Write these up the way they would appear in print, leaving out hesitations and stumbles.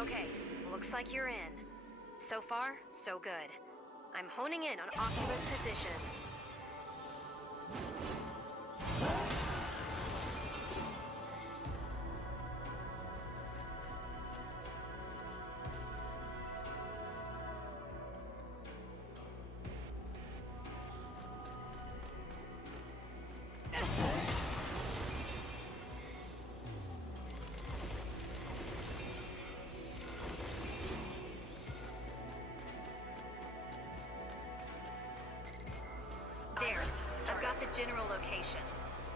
Okay, looks like you're in. So far, so good. I'm honing in on Oculus position. I've got the general location.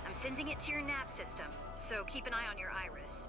I'm sending it to your nav system, so keep an eye on your iris.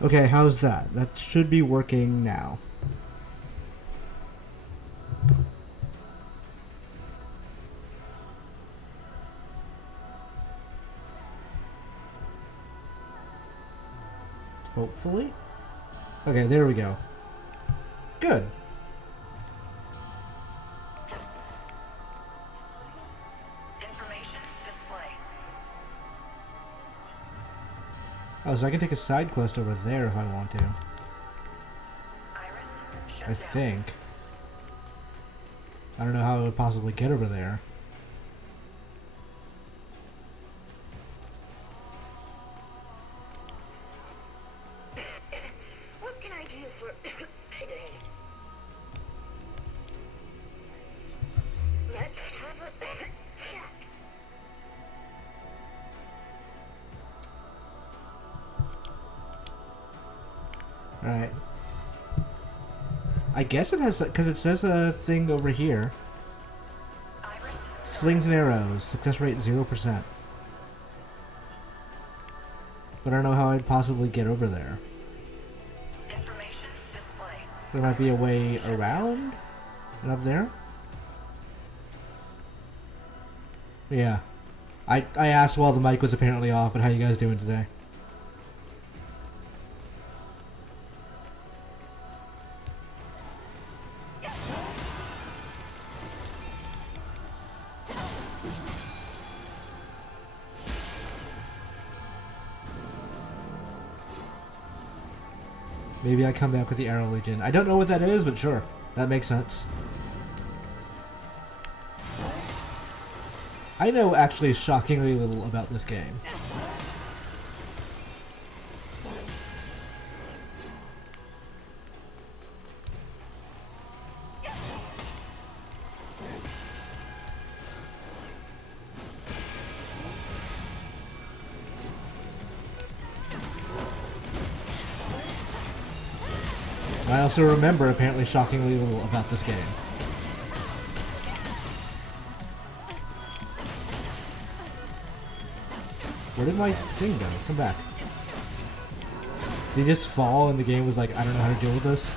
Okay, how's that? That should be working now. Hopefully. Okay, there we go. Good. Information display. Oh, so I can take a side quest over there if I want to. Iris, shut I down. think. I don't know how I would possibly get over there. What can I do for today? Let's have a chat. Alright. I guess it has, because it says a thing over here. Iris, Slings and arrows. Success rate 0%. But I don't know how I'd possibly get over there. information display. There might be a way around? And up there? Yeah. I asked while the mic was apparently off, but how you guys doing today? Maybe I come back with the Arrow Legion. I don't know what that is, but sure. That makes sense. I know actually shockingly little about this game. I also remember apparently shockingly little about this game. Where did my thing go? Come back. Did he just fall and the game was like, I don't know how to deal with this?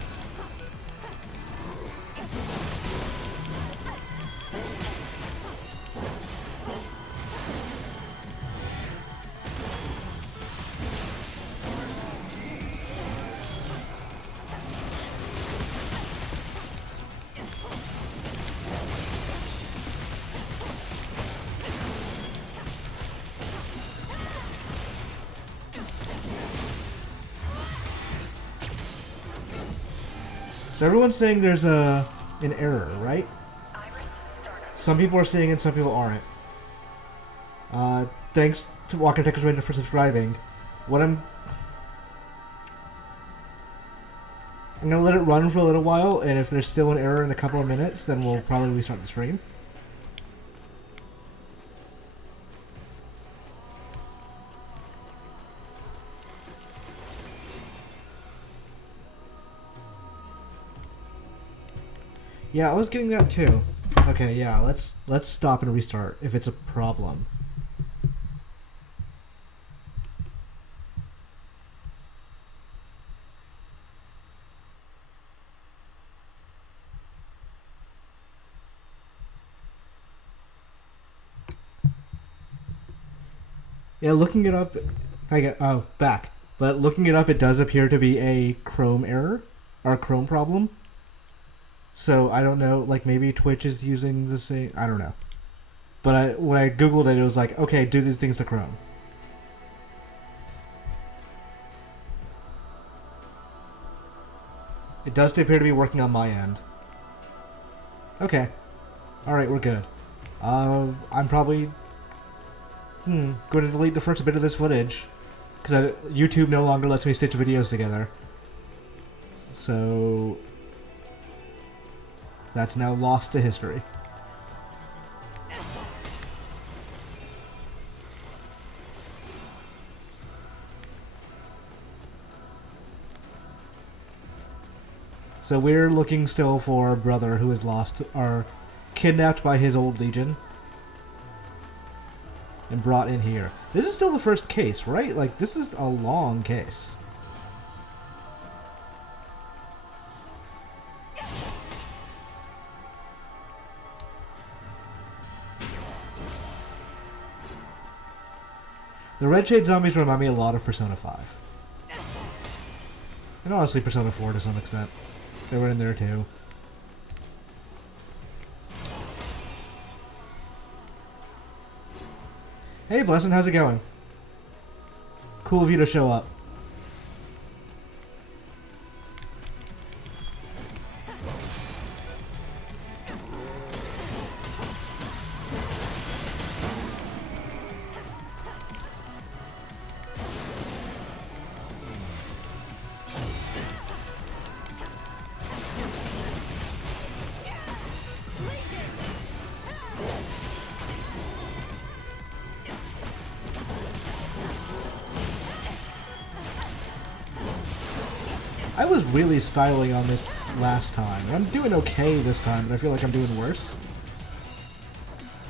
So everyone's saying there's an error, right? Some people are seeing it, some people aren't. Thanks to Walker Texas Ranger for subscribing. I'm gonna let it run for a little while, and if there's still an error in a couple of minutes, then we'll probably restart the stream. Yeah, I was getting that too. Okay, yeah, let's stop and restart if it's a problem. Yeah, looking it up, back. But looking it up, it does appear to be a Chrome error or a Chrome problem. So I don't know, like maybe Twitch is using the same. I don't know. But when I googled it, it was like, okay, do these things to Chrome. It does appear to be working on my end. Okay. All right, we're good. I'm probably going to delete the first bit of this footage because YouTube no longer lets me stitch videos together. So that's now lost to history. So we're looking still for our brother who is lost, or kidnapped by his old legion and brought in here. This is still the first case, right? Like, this is a long case. The Red Shade zombies remind me a lot of Persona 5. And honestly, Persona 4 to some extent. They were in there too. Hey, Blessing, how's it going? Cool of you to show up. I was really styling on this last time. I'm doing okay this time, but I feel like I'm doing worse.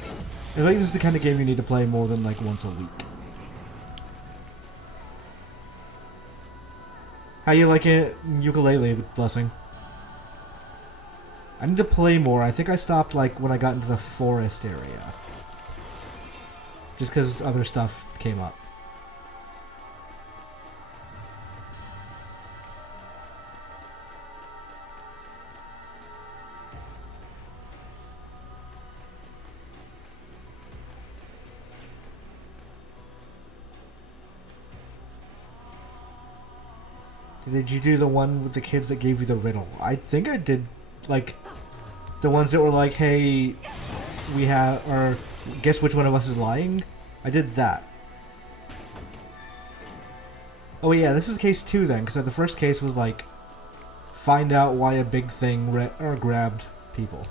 I think this is the kind of game you need to play more than like once a week. How you like it, ukulele, Blessing? I need to play more. I think I stopped like when I got into the forest area. Just because other stuff came up. Did you do the one with the kids that gave you the riddle? I think I did, like, the ones that were like, hey, we have, or guess which one of us is lying? I did that. Oh yeah, this is case 2 then, because the first case was like, find out why a big thing grabbed people.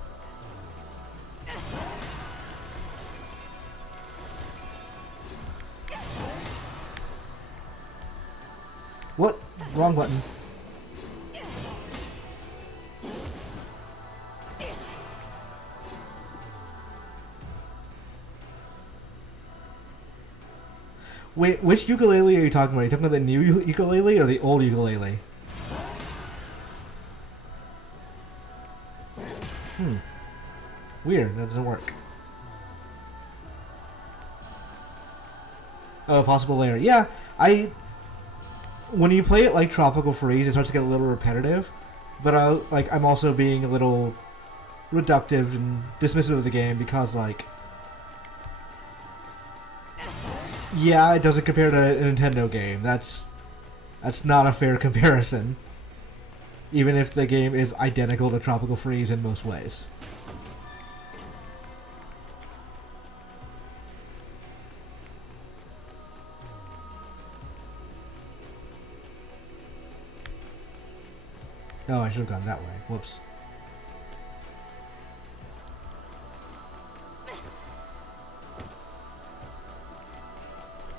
What? Wrong button. Wait, which ukulele are you talking about? Are you talking about the new ukulele or the old ukulele? Weird, that doesn't work. Oh, possible layer. Yeah, when you play it like Tropical Freeze, it starts to get a little repetitive. But I'm also being a little reductive and dismissive of the game because, like, yeah, it doesn't compare to a Nintendo game. That's not a fair comparison. even if the game is identical to Tropical Freeze in most ways. Oh, I should have gone that way. Whoops.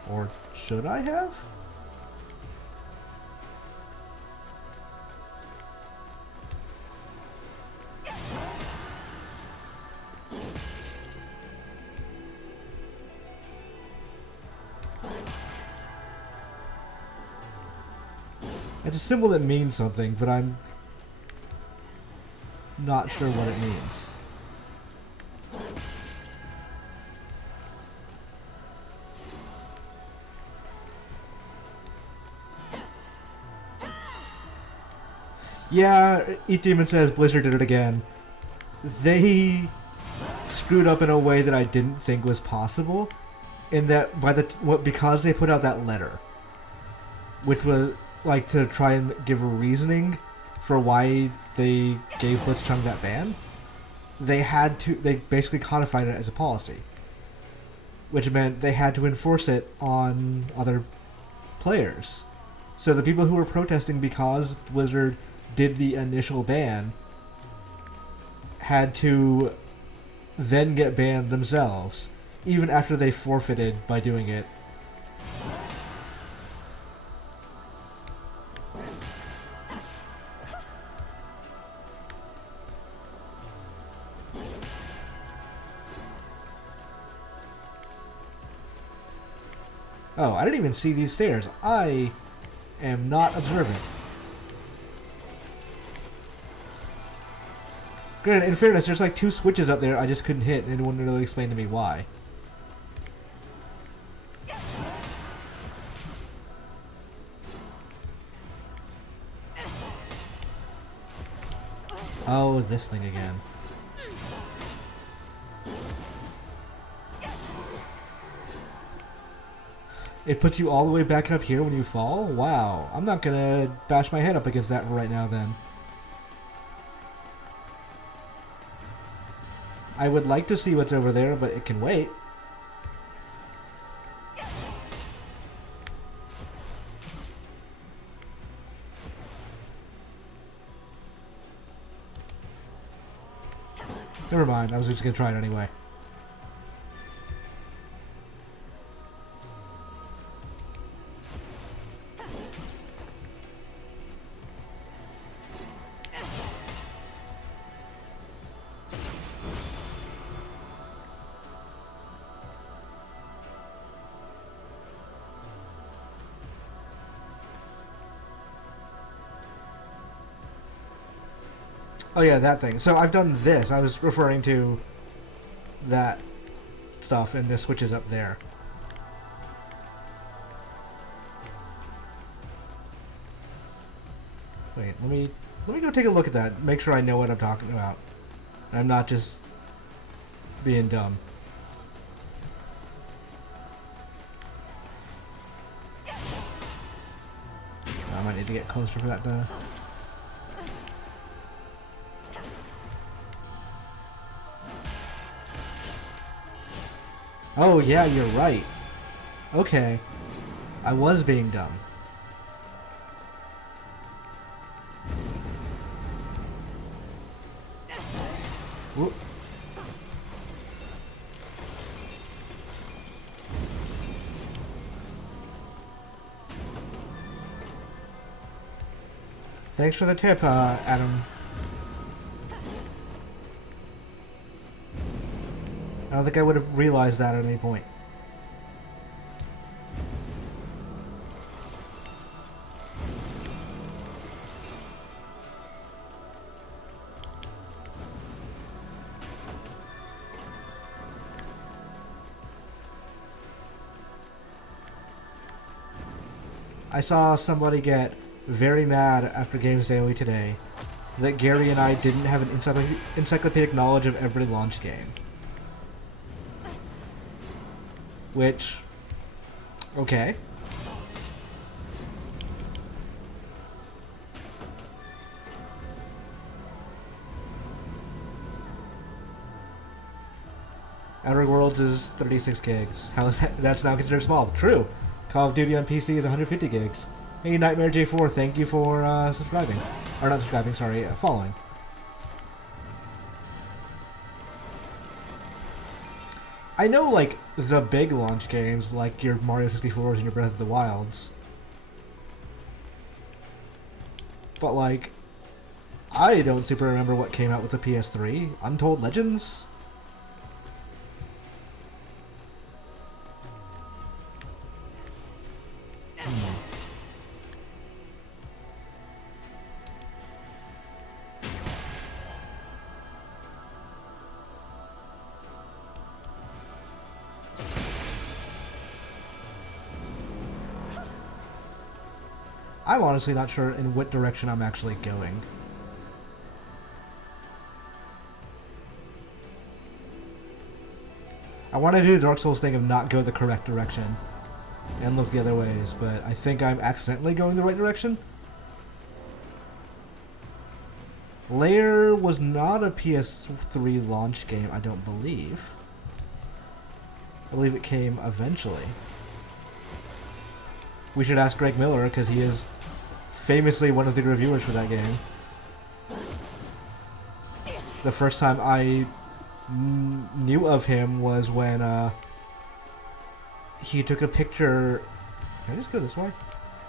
Or should I have? It's a symbol that means something, but I'm not sure what it means. Yeah, Eat Demon says Blizzard did it again. They screwed up in a way that I didn't think was possible. In that, because they put out that letter, which was like to try and give a reasoning for why they gave Blitzchung that ban, they basically codified it as a policy, which meant they had to enforce it on other players. So the people who were protesting because Blizzard did the initial ban had to then get banned themselves, even after they forfeited by doing it. Oh, I didn't even see these stairs. I am not observant. Granted, in fairness, there's like 2 switches up there I just couldn't hit, and anyone really explained to me why. Oh, this thing again. It puts you all the way back up here when you fall? Wow. I'm not gonna bash my head up against that right now then. I would like to see what's over there, but it can wait. Never mind, I was just gonna try it anyway. Oh yeah, that thing. So I've done this. I was referring to that stuff, and this switch is up there. Wait, let me go take a look at that. Make sure I know what I'm talking about. And I'm not just being dumb. I might need to get closer for that to... Oh, yeah, you're right. Okay. I was being dumb. Whoop. Thanks for the tip, Adam. I don't think I would have realized that at any point. I saw somebody get very mad after Games Daily today that Gary and I didn't have an encyclopedic knowledge of every launch game. Which, okay. Outer Worlds is 36 gigs. How is that? That's now considered small. True. Call of Duty on PC is 150 gigs. Hey, Nightmare J4, thank you for subscribing. Or not subscribing, sorry, following. I know, like, the big launch games, like your Mario 64s and your Breath of the Wilds. But, like, I don't super remember what came out with the PS3. Untold Legends? I'm honestly not sure in what direction I'm actually going. I want to do the Dark Souls thing of not go the correct direction and look the other ways, but I think I'm accidentally going the right direction. Lair was not a PS3 launch game, I don't believe. I believe it came eventually. We should ask Greg Miller, because he is famously one of the reviewers for that game. The first time I knew of him was when he took a picture. Can I just go this way?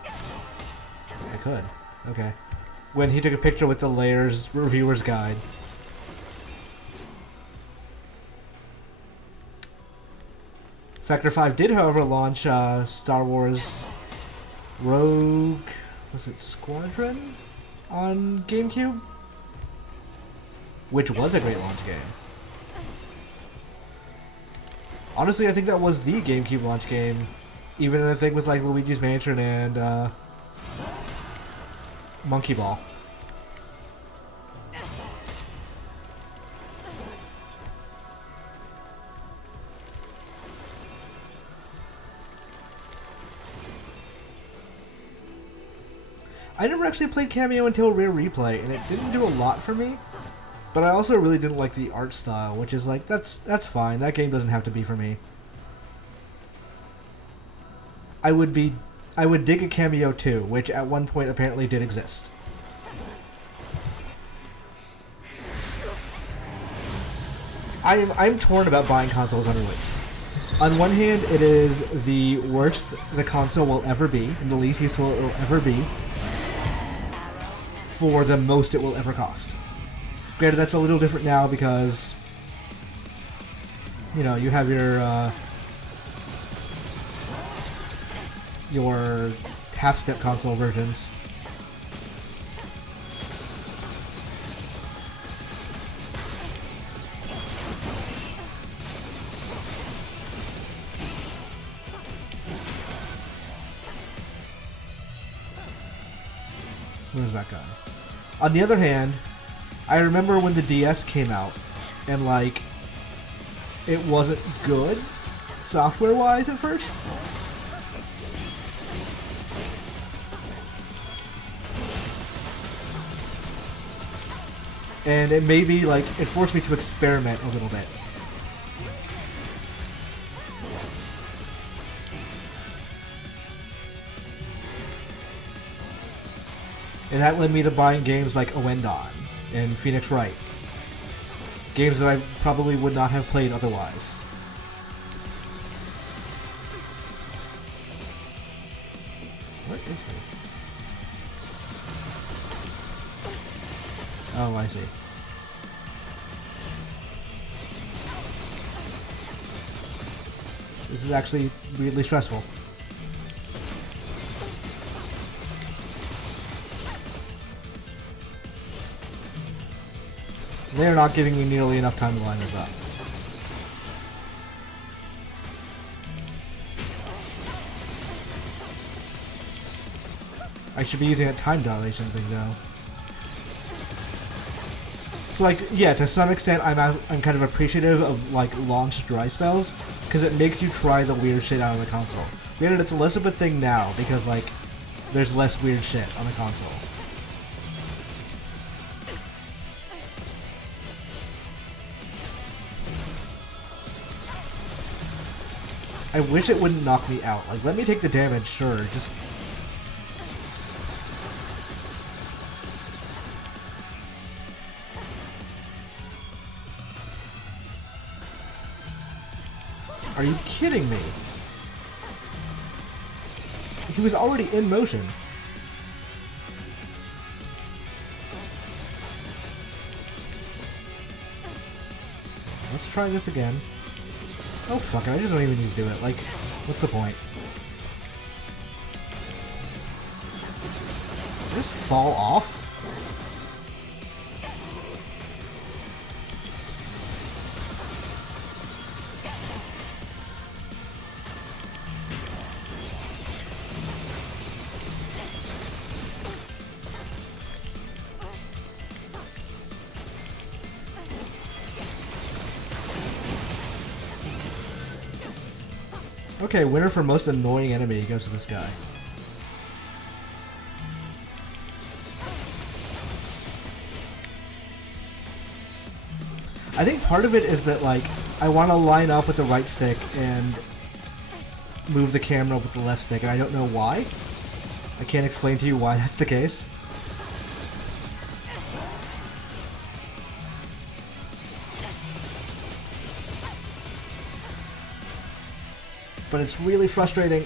I could. Okay. When he took a picture with the Layers Reviewer's Guide. Factor 5 did, however, launch Star Wars Rogue... was it Squadron? On GameCube? Which was a great launch game. Honestly, I think that was the GameCube launch game. Even in a thing with like Luigi's Mansion and Monkey Ball. I never actually played Cameo until Rare Replay, and it didn't do a lot for me. But I also really didn't like the art style, which is like, that's fine. That game doesn't have to be for me. I would dig a Cameo too, which at one point apparently did exist. I'm torn about buying consoles on release. On one hand, it is the worst the console will ever be, and the least useful it will ever be, for the most it will ever cost. Granted, that's a little different now because, you know, you have your half-step console versions. Where's that guy? On the other hand, I remember when the DS came out, and like, it wasn't good, software-wise at first. And it maybe, like, it forced me to experiment a little bit. And that led me to buying games like Owendon and Phoenix Wright. Games that I probably would not have played otherwise. What is he? Oh, I see. This is actually weirdly stressful. They're not giving me nearly enough time to line this up. I should be using a time dilation thing though. So like, yeah, to some extent I'm kind of appreciative of like launch dry spells, because it makes you try the weird shit out of the console. Granted, it's less of a thing now, because like, there's less weird shit on the console. I wish it wouldn't knock me out. Like, let me take the damage, sure. Just... Are you kidding me? He was already in motion. Let's try this again. Oh fuck it, I just don't even need to do it. Like, what's the point? Just fall off? Okay, winner for most annoying enemy goes to this guy. I think part of it is that, like, I want to line up with the right stick and move the camera with the left stick, and I don't know why. I can't explain to you why that's the case. But it's really frustrating.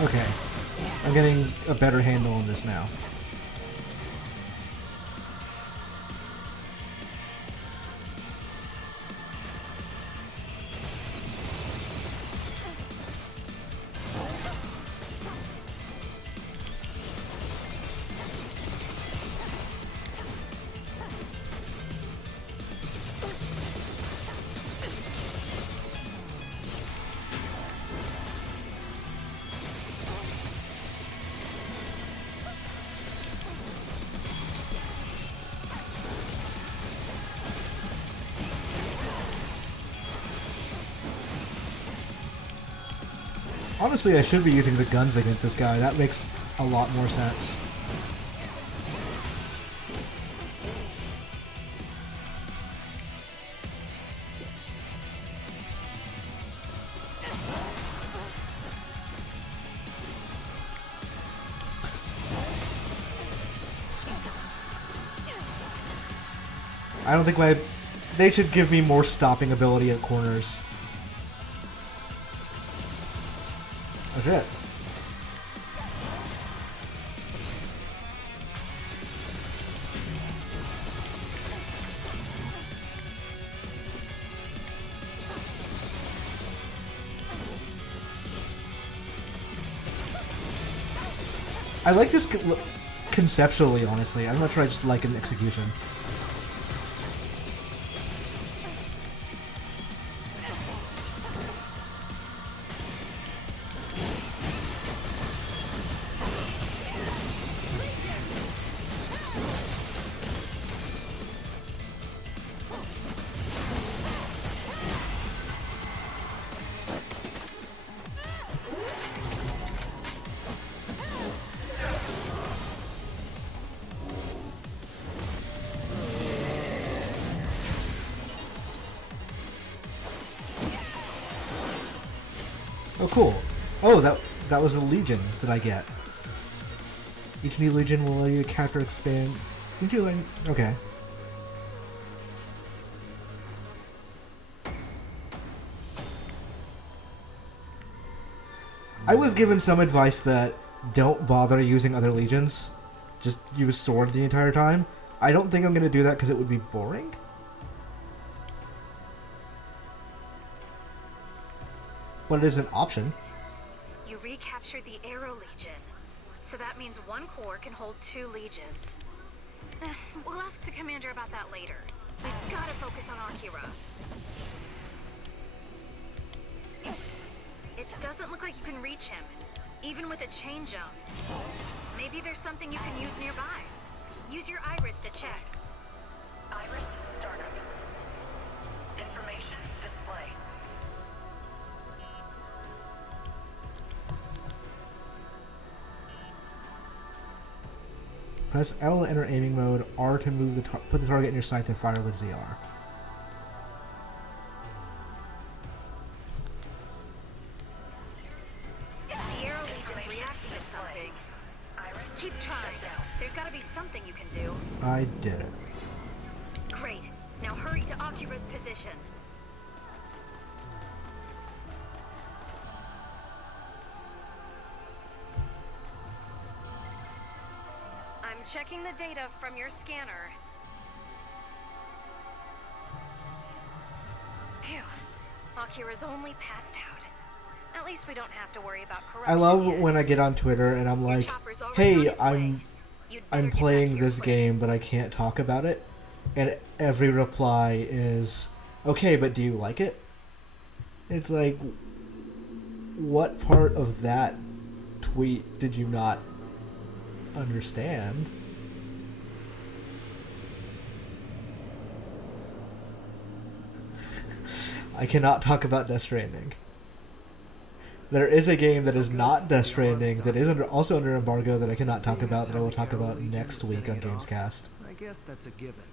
Okay, I'm getting a better handle on this now. Honestly, I should be using the guns against this guy. That makes a lot more sense. I don't think they should give me more stopping ability at corners. Oh shit. I like this conceptually, honestly. I'm not sure I just like an execution. Oh, cool. Oh, that was a Legion that I get. Each new Legion will allow you to capture expand. Did you like... Okay. I was given some advice that don't bother using other Legions. Just use Sword the entire time. I don't think I'm going to do that because it would be boring. But it is an option. You recaptured the Arrow Legion. So that means one corps can hold 2 legions. We'll ask the commander about that later. We've gotta focus on Akira. It doesn't look like you can reach him, even with a chain jump. Maybe there's something you can use nearby. Use your iris to check. Iris startup. Information display. Press L to enter aiming mode, R to move put the target in your sight, and fire with ZR. The arrow legion's reacting to something. Keep trying. There's gotta be something you can do. I did it. Great. Now hurry to Akira's position. I'm checking the data from your scanner. Phew. Akira's only passed out. At least we don't have to worry about corruption. I love yet. when I get on Twitter and I'm Your like, chopper's already on "Hey, its way. You'd better I'm get back playing to your this equipment. game, but I can't talk about it." And every reply is, "Okay, but do you like it?" It's like, what part of that tweet did you not understand? I cannot talk about Death Stranding. There is a game that is not Death Stranding that is also under embargo that I cannot talk about that I will talk about next week on Gamescast. I guess that's a given.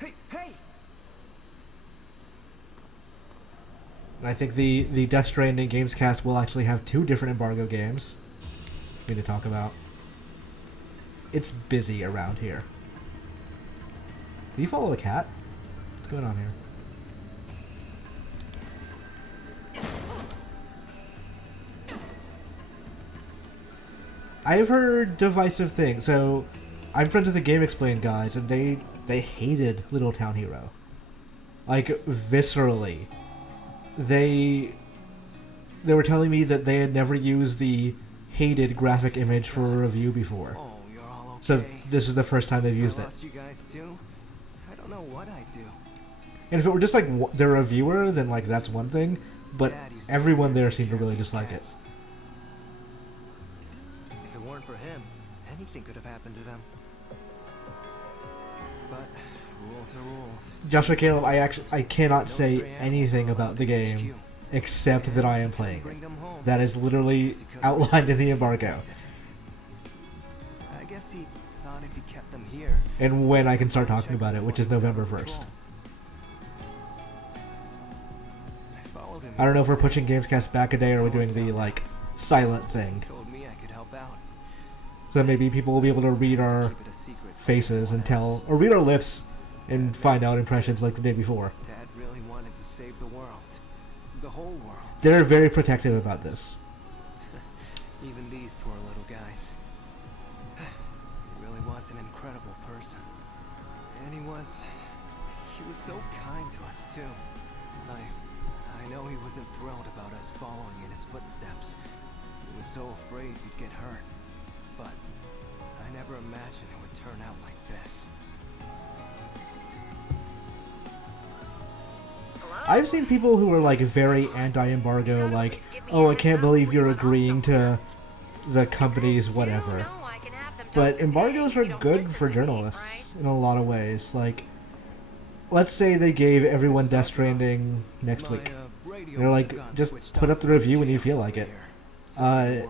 Hey, hey! And I think the Death Stranding Gamescast will actually have 2 different embargo games for me to talk about. It's busy around here. Do you follow a cat? What's going on here? I've heard divisive things. So, I'm friends with the Game Explain guys, and they hated Little Town Hero, like viscerally. They were telling me that they had never used the hated graphic image for a review before. Oh, you're all okay. So this is the first time they've If I used it. lost you guys too, I don't know what I'd do. And if it were just like the reviewer, then like that's one thing. But Dad used to everyone take there care seemed to of really these dislike it. cats. If it weren't for him, anything could have happened to them. But rules are rules. Joshua Caleb, I cannot say anything about the game except that I am playing Bring it. them home. That is literally outlined in the embargo. I guess he thought if he kept them here. And when I can start talking about it, which is November 1st. I followed him. I don't know if we're pushing Gamescast back a day or we're doing the like silent thing. Told me I could help out. So maybe people will be able to read our Keep it a secret from faces and everyone else. tell, or read our lips and find out impressions like the day before. Dad really wanted to save the world. The whole world. They're very protective about this. Even these poor little guys. He really was an incredible person. And he was so kind to us too. I know he wasn't thrilled about us following in his footsteps. He was so afraid we'd get hurt. But I never imagined it would turn out like this. I've seen people who are like very anti-embargo, like, "Oh, I can't believe you're agreeing to the company's whatever." But embargoes are good for journalists in a lot of ways. Like, let's say they gave everyone Death Stranding next week. They're like, just put up the review when you feel like it. That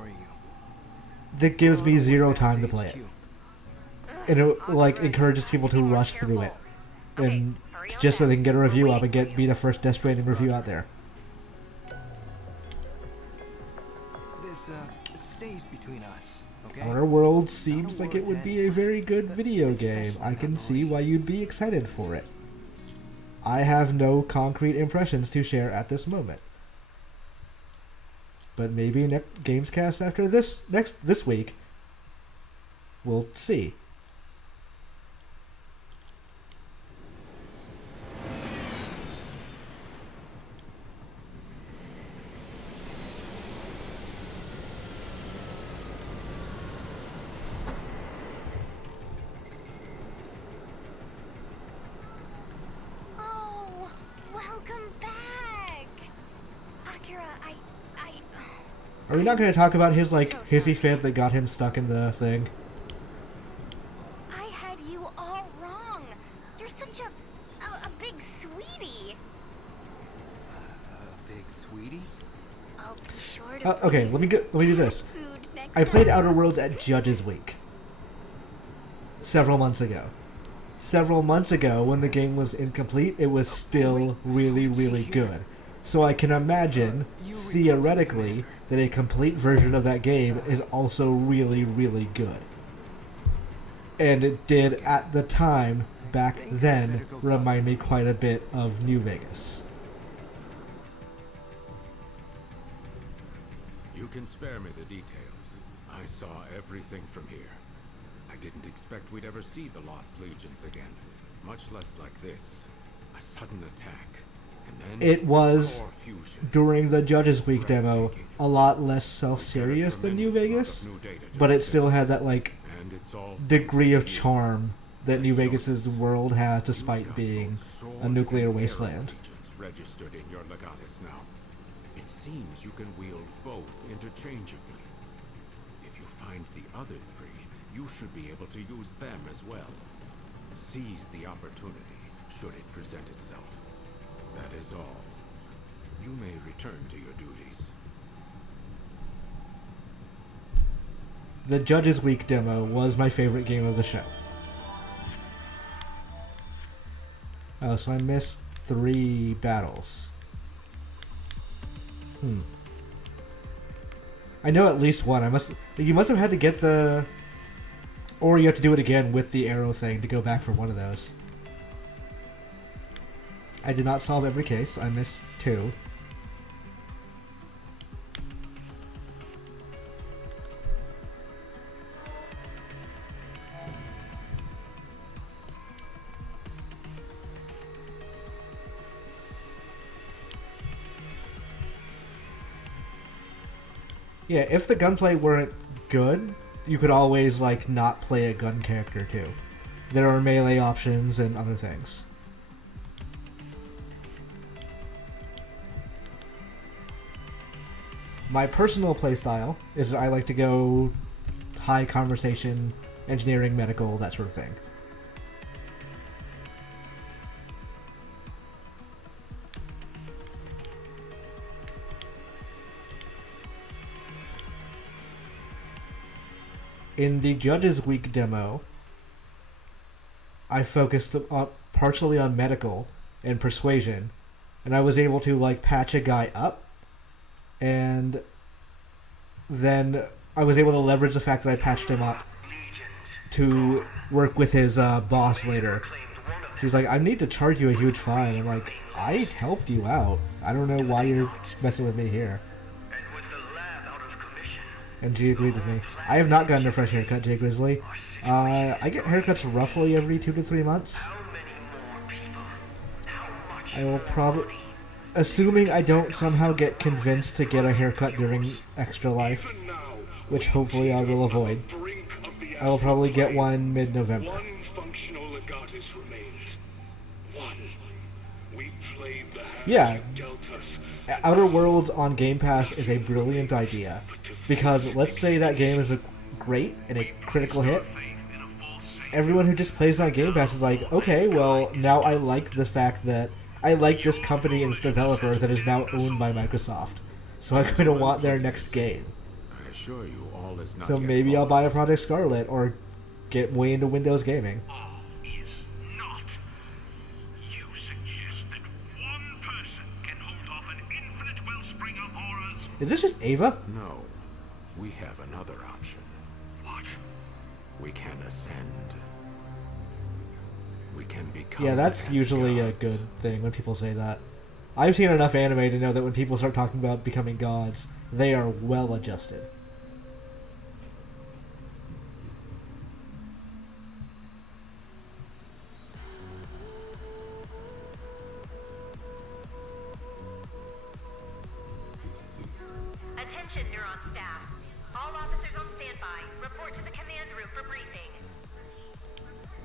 gives me 0 time to play it. And it like encourages people to rush through it. And just so they can get a review up and be the first Death Stranding review out there. This stays between us, okay? Outer Worlds seems like it would be a very good video game. I can see why you'd be excited for it. I have no concrete impressions to share at this moment. But maybe next Gamescast after this week, we'll see. Are we not going to talk about his, like, hissy fit that got him stuck in the thing? I had you all wrong. You're such a big sweetie. Big sweetie? I'll be sure to Okay, let me do this. food next I played time. Outer Worlds at Judges Week. Several months ago. Several months ago, when the game was incomplete, it was still really, really good. So I can imagine, theoretically, that a complete version of that game is also really, really good. And it did, at the time, back then, remind me quite a bit of New Vegas. You can spare me the details. I saw everything from here. I didn't expect we'd ever see the Lost Legions again, much less like this. A sudden attack, and then It was, core fusion. during the Judges Week demo, a lot less self-serious than New Vegas, but it still had that, like, And it's all degree of thanks to you. charm that New Vegas' world has despite being a nuclear wasteland. Legions registered in your legatus now. It seems you can wield both interchangeably. If you find the other three, you should be able to use them as well. Seize the opportunity, should it present itself. That is all. You may return to your duties. The Judges Week demo was my favorite game of the show. Oh, so I missed 3 battles. I know at least one. You must have had to get the... Or you have to do it again with the arrow thing to go back for one of those. I did not solve every case. I missed 2. Yeah, if the gunplay weren't good, you could always, like, not play a gun character, too. There are melee options and other things. My personal playstyle is I like to go high conversation, engineering, medical, that sort of thing. In the Judges Week demo, I focused partially on medical and persuasion, and I was able to, like, patch a guy up, and then I was able to leverage the fact that I patched him up to work with his boss later. She's like, I need to charge you a huge fine. I'm like, I helped you out. I don't know why you're messing with me here. And she agreed with me. I have not gotten a fresh haircut, Jay Grizzly. I get haircuts roughly every 2 to 3 months. I will probably... Assuming I don't somehow get convinced to get a haircut during Extra Life, which hopefully I will avoid, I will probably get one mid-November. One functional legatus remains. One. We played the hand Yeah. you dealt us. Outer Worlds on Game Pass is a brilliant idea, because let's say that game is a great and a critical hit. Everyone who just plays it on Game Pass is like, okay, well, now I like the fact that I like this company and its developer that is now owned by Microsoft, so I'm going to want their next game. I assure you, all is not So yet maybe I'll lost. buy a Project Scarlet or get way into Windows gaming. Is not. You suggest that one person can hold off an infinite wellspring of horrors? Is this just Ava? No, we have another option. What? We can ascend. We can become. Yeah, that's as usually a gods. good thing when people say that. I've seen enough anime to know that when people start talking about becoming gods, they are well adjusted. Attention, Neuron staff. All officers on standby. Report to the command room for briefing.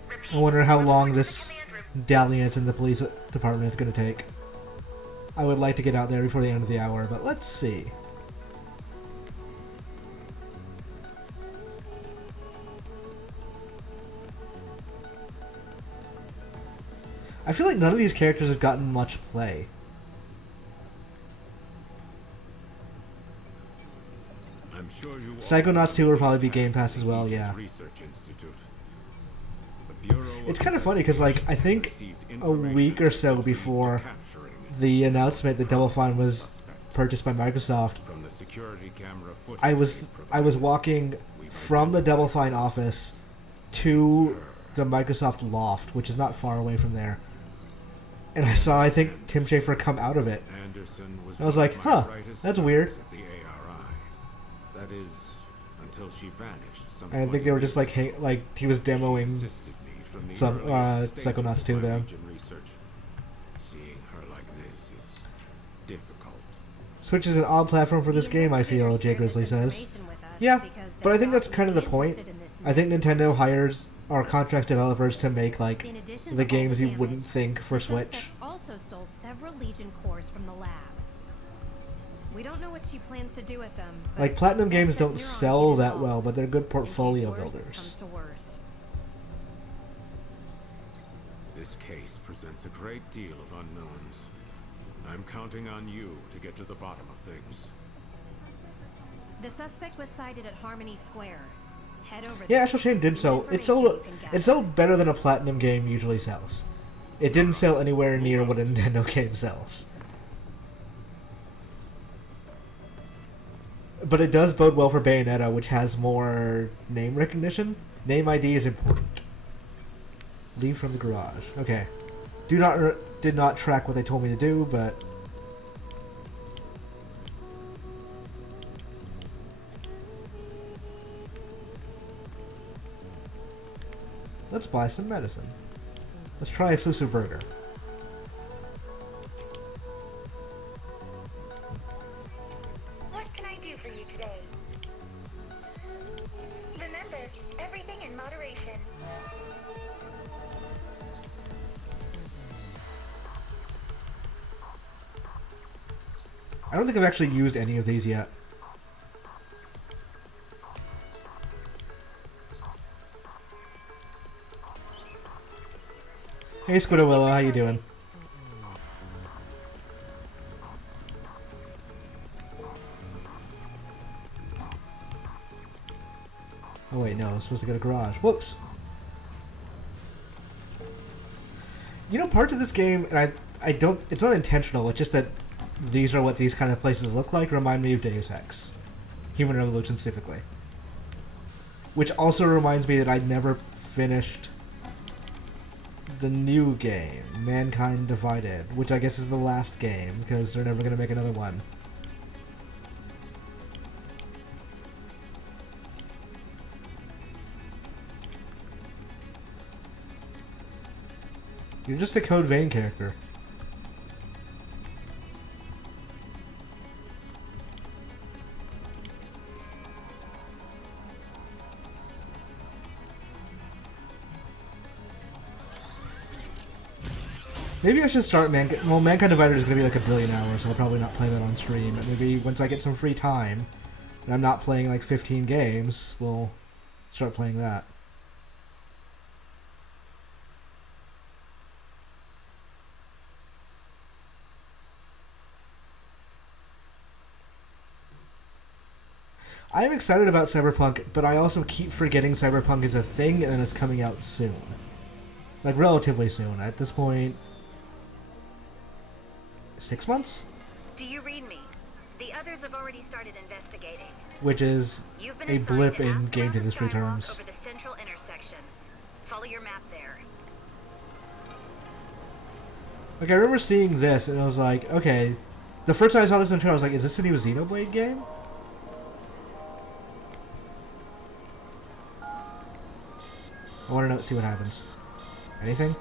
Repeat, I wonder how long report to the this command room. dalliance in the police department is going to take. I would like to get out there before the end of the hour, but let's see. I feel like none of these characters have gotten much play. I'm sure you Psychonauts 2 will probably be Game Pass as well, yeah. Research Institute. The Bureau It's of kind of funny because, like, I think received a week or so information before capturing the announcement that Double Fine was suspect. purchased by Microsoft, From the security camera footage I was provided, walking from the Double Fine office to the Microsoft loft, which is not far away from there, and I saw, I think, Tim Schafer come out of it. Anderson was I was one like, of my huh, brightest that's weird. stars at the ARI. That is, until she vanished. Some And I think they were just like, hey, like he was demoing assisted me from the some earliest stages Psychonauts of 2 my though. Legion research. Seeing her like this is difficult. Switch is an odd platform for this game, I feel, Jay Grizzly says. Yeah, but I think that's kind of the point. I think Nintendo hires or contracts developers to make like the games you wouldn't think for Switch. Also stole several Legion cores from the lab. We don't know what she plans to do with them. but Like Platinum it's best games that don't Neuron sell get that involved, well, but they're good in case portfolio worse comes builders. to worse. This case presents a great deal of unknowns. I'm counting on you to get to the bottom of things. The suspect was sighted at Harmony Square. Head over Yeah, there Astral Chain and did see so. what It sold. information you can It sold better than a Platinum game usually sells. It didn't sell anywhere near what a Nintendo game sells. But it does bode well for Bayonetta, which has more name recognition. Name ID is important. Leave from the garage. Okay. Did not track what they told me to do, but let's buy some medicine. Let's try exclusive burger. What can I do for you today? Remember, everything in moderation. I don't think I've actually used any of these yet. Hey Squidawilla, how you doing? Oh wait, no, I'm supposed to go to garage. Whoops. You know, parts of this game, and I don't, it's not intentional, it's just that these are what these kind of places look like, remind me of Deus Ex. Human Revolution specifically. Which also reminds me that I never finished the new game, Mankind Divided, which I guess is the last game, because they're never going to make another one. You're just a Code Vein character. Maybe I should start Well, Mankind Divided is going to be like 1 billion hours, so I'll probably not play that on stream. But maybe once I get some free time, and I'm not playing like 15 games, we'll start playing that. I am excited about Cyberpunk, but I also keep forgetting Cyberpunk is a thing and it's coming out soon. Like, relatively soon. At this point, 6 months? Do you read me? The others have already started investigating. Which is You've been a assigned blip to in ask games about the industry skywalk terms. Over the central intersection. Follow your map there. Like, I remember seeing this and I was like, okay. The first time I saw this in the trailer, I was like, is this a new Xenoblade game? I want to see what happens. Anything?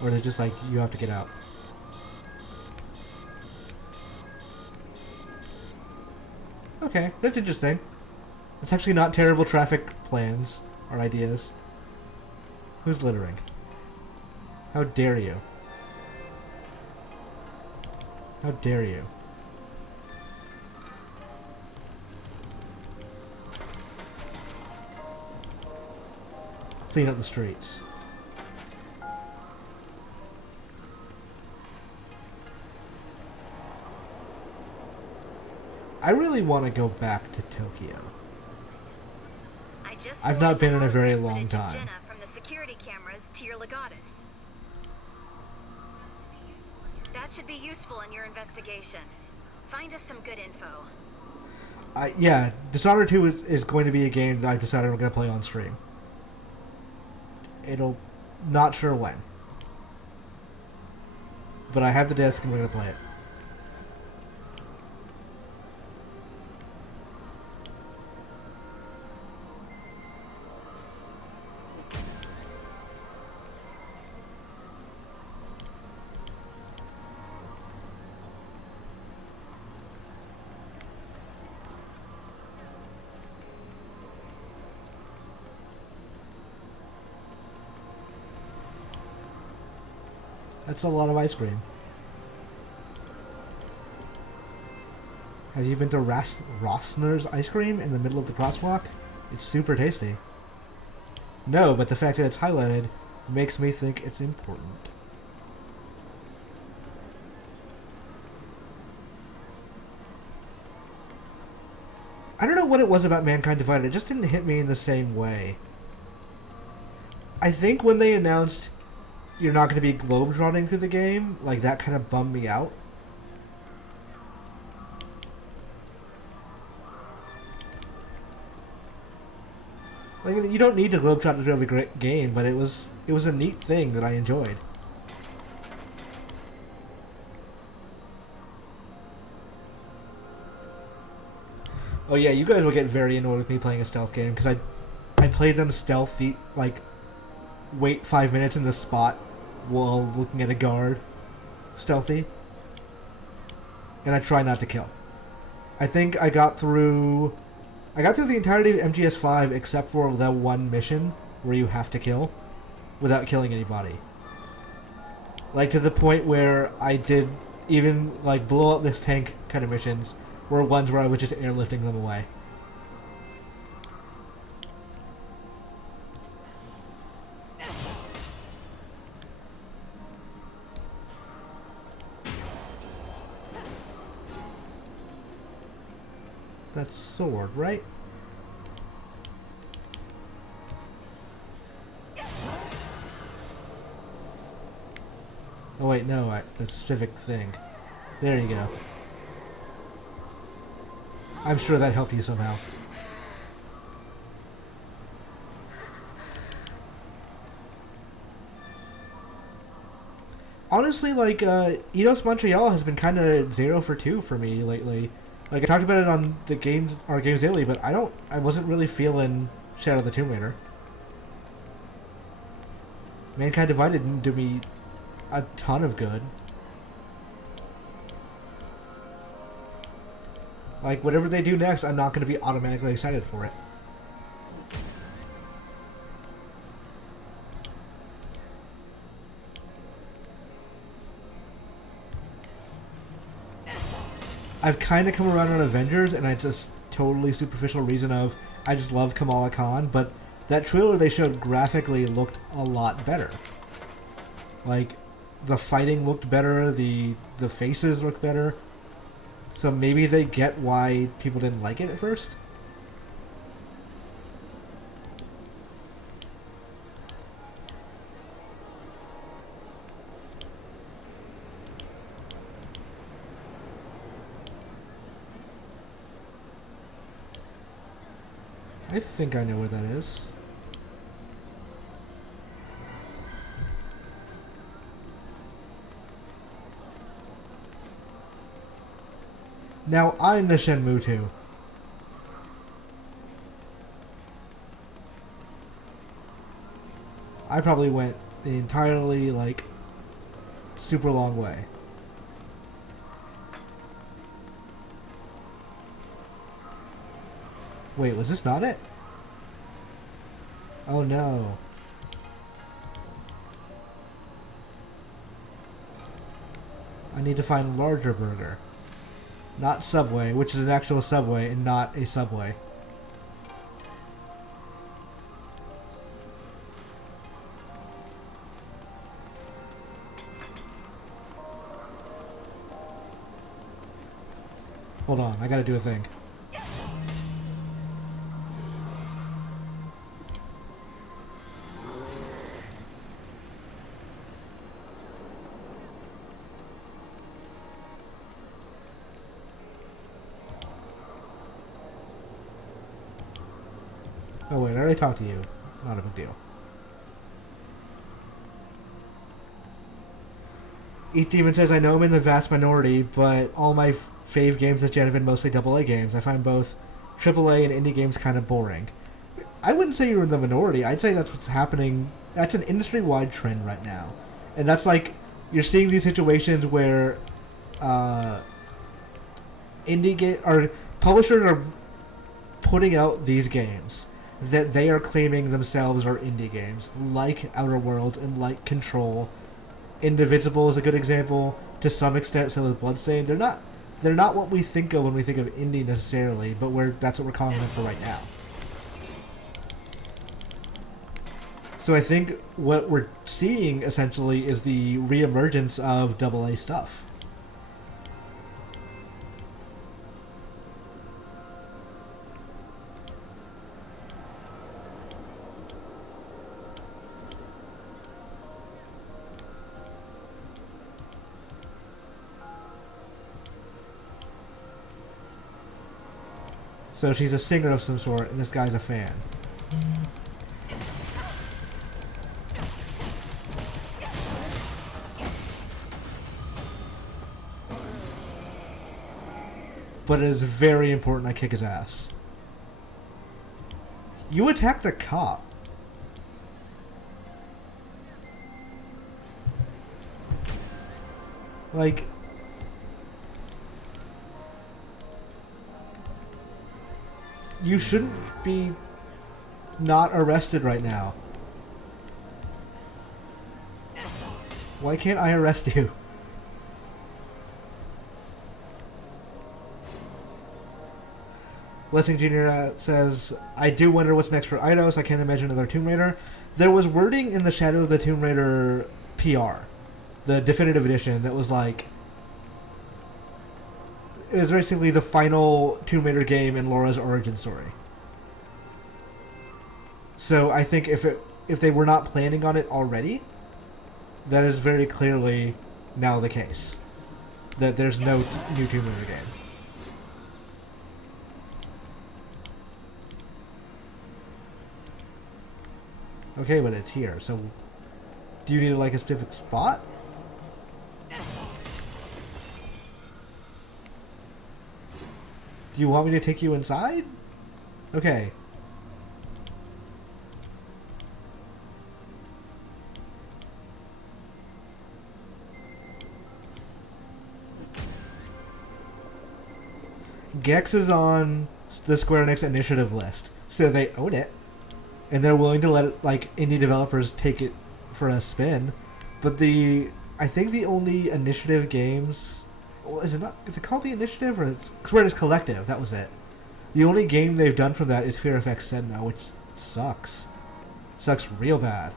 Or is it just like, you have to get out? Okay, that's interesting. It's actually not terrible traffic plans or ideas. Who's littering? How dare you? How dare you? Clean up the streets. I really want to go back to Tokyo. I've not been in a very long time. From the security cameras to your legatus. That should be useful in your investigation. Find us some good info. Yeah, Dishonored 2 is going to be a game that I've decided I'm going to play on stream. Not sure when. But I have the disc and we're going to play it. That's a lot of ice cream. Have you been to Rossner's Ice Cream in the middle of the crosswalk? It's super tasty. No, but the fact that it's highlighted makes me think it's important. I don't know what it was about Mankind Divided. It just didn't hit me in the same way. I think when they announced you're not going to be globetrotting through the game, like, that kind of bummed me out. Like, you don't need to globetrot through every great game, but it was a neat thing that I enjoyed. Oh yeah, you guys will get very annoyed with me playing a stealth game, because I played them stealthy, like, wait 5 minutes in the spot while looking at a guard stealthy, and I try not to kill. I think I got through the entirety of MGS5 except for that one mission where you have to kill without killing anybody. Like, to the point where I did even, like, blow up this tank kind of missions were ones where I was just airlifting them away. That's sword, right? Oh wait, no, that's a specific thing. There you go. I'm sure that helped you somehow. Honestly, like, Eidos Montreal has been kind of 0 for 2 for me lately. Like, I talked about it on the games daily, but I wasn't really feeling Shadow of the Tomb Raider. Mankind Divided didn't do me a ton of good. Like, whatever they do next, I'm not going to be automatically excited for it. I've kind of come around on Avengers, and it's just totally superficial reason of I just love Kamala Khan, but that trailer they showed graphically looked a lot better. Like, the fighting looked better, the faces looked better. So maybe they get why people didn't like it at first? I think I know where that is. Now I'm the Shenmue 2. I probably went the entirely, like, super long way. Wait, was this not it? Oh no. I need to find larger burger. Not Subway, which is an actual Subway and not a Subway. Hold on, I gotta do a thing. Oh wait, I already talked to you. Not a big deal. Each Demon says, I know I'm in the vast minority, but all my fave games this gen have been mostly AA games. I find both AAA and indie games kind of boring. I wouldn't say you're in the minority. I'd say that's what's happening. That's an industry-wide trend right now. And that's like, you're seeing these situations where publishers are putting out these games that they are claiming themselves are indie games, like Outer Worlds and like Control. Indivisible is a good example. To some extent, so is Bloodstained. They're not what we think of when we think of indie necessarily, but that's what we're calling them for right now. So I think what we're seeing essentially is the reemergence of AA stuff. So she's a singer of some sort, and this guy's a fan. But it is very important I kick his ass. You attacked a cop. Like... you shouldn't be not arrested right now. Why can't I arrest you? Blessing Jr. Says, I do wonder what's next for Eidos. I can't imagine another Tomb Raider. There was wording in the Shadow of the Tomb Raider PR, the definitive edition, that was like, it was basically the final Tomb Raider game in Laura's origin story. So I think if they were not planning on it already, that is very clearly now the case. That there's no new Tomb Raider game. Okay, but it's here, so do you need like a specific spot? Do you want me to take you inside? Okay. Gex is on the Square Enix initiative list, so they own it, and they're willing to let it, like, indie developers take it for a spin. But I think the only initiative games... Well, is it called the Initiative, or it's Square Enix Collective? That was it. The only game they've done from that is Fear FX Sentinel, which sucks. Sucks real bad.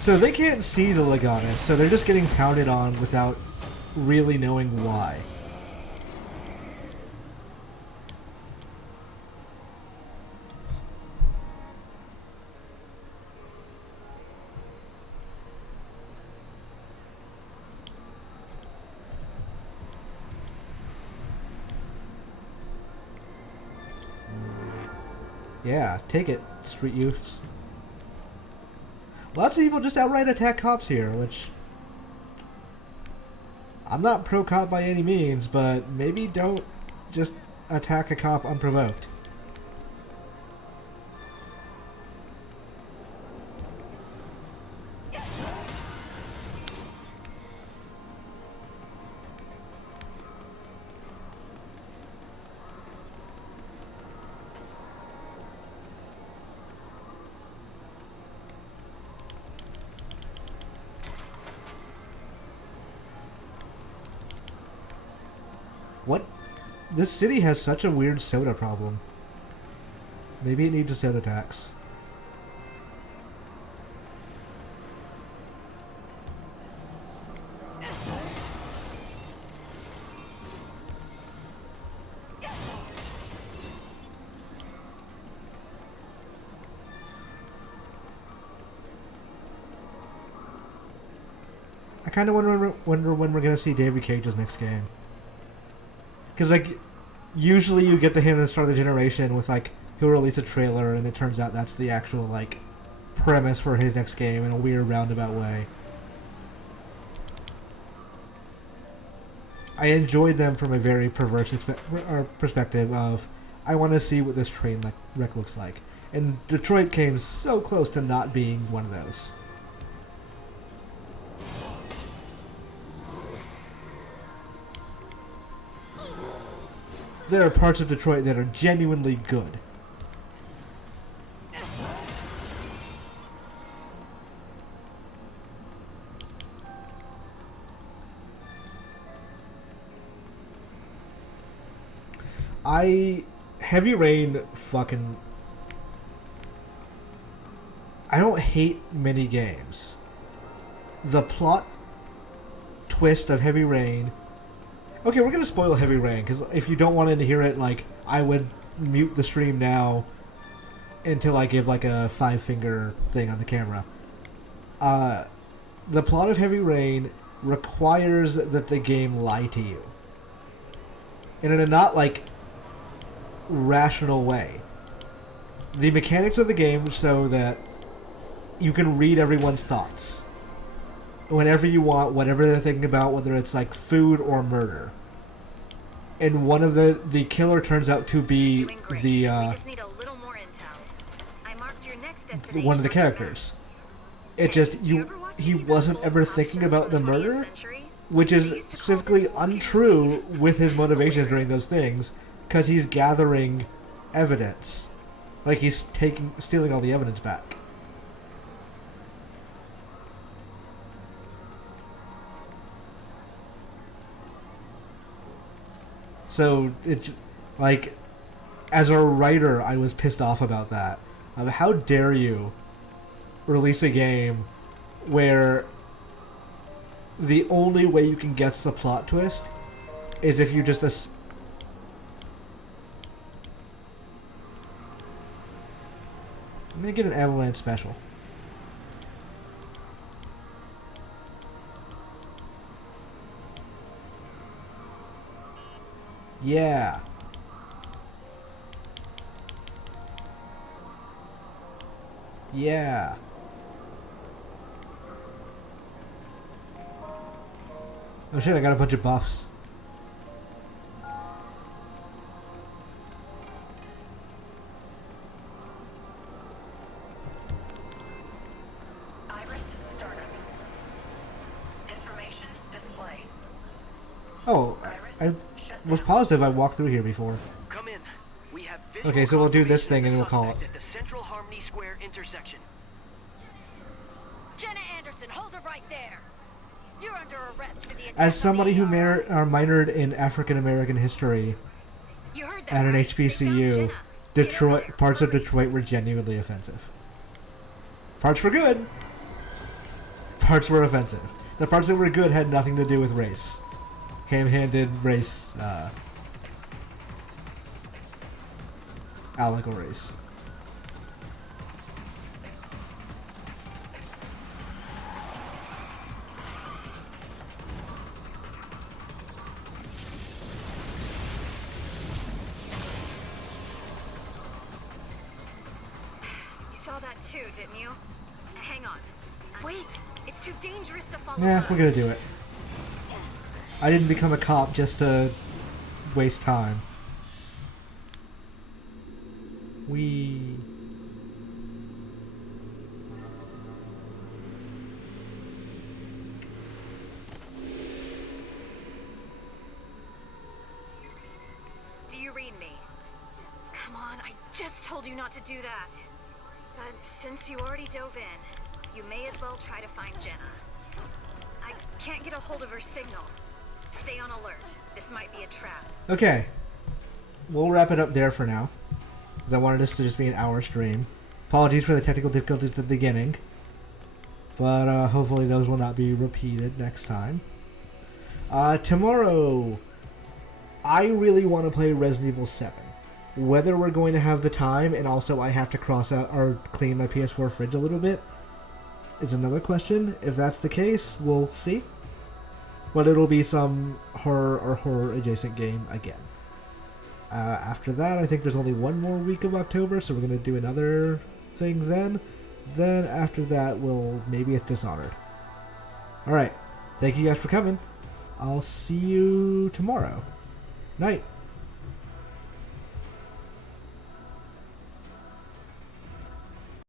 So they can't see the Legatus, so they're just getting pounded on without really knowing why. Yeah, take it, street youths. Lots of people just outright attack cops here, which I'm not pro-cop by any means, but maybe don't just attack a cop unprovoked. What? This city has such a weird soda problem. Maybe it needs a soda tax. I kind of wonder when we're gonna see David Cage's next game. Because, like, usually you get the hint at the start of the generation with, like, he'll release a trailer and it turns out that's the actual, like, premise for his next game in a weird roundabout way. I enjoyed them from a very perverse perspective of, I want to see what this train wreck looks like. And Detroit came so close to not being one of those. There are parts of Detroit that are genuinely good. Heavy Rain fucking... I don't hate many games. The plot twist of Heavy Rain... Okay, we're gonna spoil Heavy Rain, because if you don't want to hear it, like, I would mute the stream now until I give, like, a 5-finger thing on the camera. The plot of Heavy Rain requires that the game lie to you. And in a not, like, rational way. The mechanics of the game show that you can read everyone's thoughts. Whenever you want, whatever they're thinking about, whether it's like food or murder. And one of the killer turns out to be the one of the characters. It just he wasn't ever thinking about the murder, which is specifically untrue with his motivations during those things, because he's gathering evidence, like he's stealing all the evidence back. So, it's, like, as a writer, I was pissed off about that. How dare you release a game where the only way you can guess the plot twist is if you just... I'm gonna get an Avalanche special. Yeah. Yeah. Oh shit, I got a bunch of buffs. Iris startup. Information display. Oh, I was positive I walked through here before. Come in. We have Okay, so we'll do this thing and we'll call it. at the Central Harmony Square intersection. Jenna Anderson, hold her right there. You're under arrest for the attack As on somebody the who minored in African American history You heard that at an right? They found HBCU, Jenna. Detroit parts of Detroit were genuinely offensive. Parts were good. Parts were offensive. The parts that were good had nothing to do with race. Ham-handed race allegories. You saw that too, didn't you? Hang on. Wait, it's too dangerous to follow Yeah, her. we're gonna do it. I didn't become a cop just to waste time. We. Do you read me? Come on, I just told you not to do that. But since you already dove in, you may as well try to find Jenna. I can't get a hold of her signal. Stay on alert. This might be a trap. Okay. We'll wrap it up there for now. Because I wanted this to just be an hour stream. Apologies for the technical difficulties at the beginning. But hopefully those will not be repeated next time. Tomorrow, I really want to play Resident Evil 7. Whether we're going to have the time, and also I have to cross out or clean my PS4 fridge a little bit, is another question. If that's the case, we'll see. But it'll be some horror or horror adjacent game again. After that, I think there's only one more week of October, so we're going to do another thing then. Then after that, maybe it's Dishonored. Alright, thank you guys for coming. I'll see you tomorrow. Night.